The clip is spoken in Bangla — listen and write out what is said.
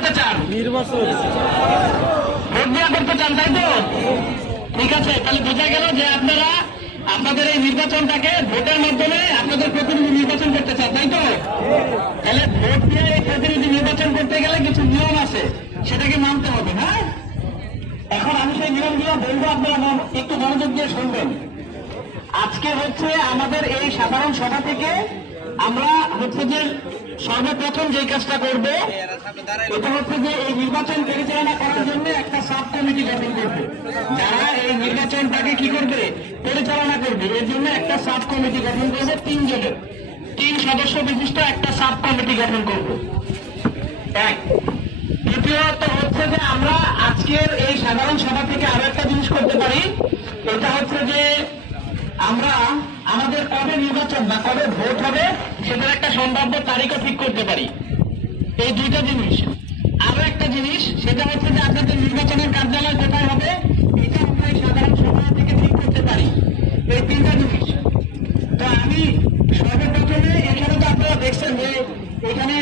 করতে চান? নির্বাচন ভোট দেওয়া করতে চান, তাই তো? ঠিক আছে, তাহলে বোঝা গেল যে আপনারা আপনাদের এই নির্বাচনটাকে ভোটের মাধ্যমে আপনাদের প্রতিনিধি নির্বাচন করতে চান, তাই তো? তাহলে ভোট দিয়ে এই প্রতিনিধি নির্বাচন করতে গেলে কিছু নিয়ম আছে, সেটাকে মানতে হবে। হ্যাঁ, এখন আমি সেই নিয়মগুলো বলবো, আপনারা একটু মনোযোগ দিয়ে শুনবেন। আজকে হচ্ছে আমাদের এই সাধারণ সভা থেকে আমরা হচ্ছে যে সর্বপ্রথম যে কাজটা করব, এটা হচ্ছে যে এই নির্বাচন পরিচালনা করার জন্য একটা সাব কমিটি গঠন করবে। যারা এই নির্বাচনটাকে কি করবে, পরিচালনা করবে, এর জন্য একটা সাব কমিটি গঠন করবে। 3 জনের, 3 সদস্য বিশিষ্ট একটা সাব কমিটি গঠন করব। এক। দ্বিতীয়ত হচ্ছে যে আমরা আজকের এই সাধারণ সভা থেকে আরো একটা জিনিস করতে পারি, এটা হচ্ছে যে আমরা আমাদের কবে নির্বাচন বা কবে ভোট হবে সেটার একটা সম্ভাব্য তারিখও ঠিক করতে পারি। এই 2টা জিনিস। আরো একটা জিনিস, সেটা হচ্ছে যে আপনাদের নির্বাচনের কার্যালয় কোথায় হবে, এটা আমরা এই সাধারণ সভা থেকে ঠিক করতে পারি। এই 3টা জিনিস। তো আমি সর্বপ্রথমে এখানে তো আপনারা দেখছেন যে এখানে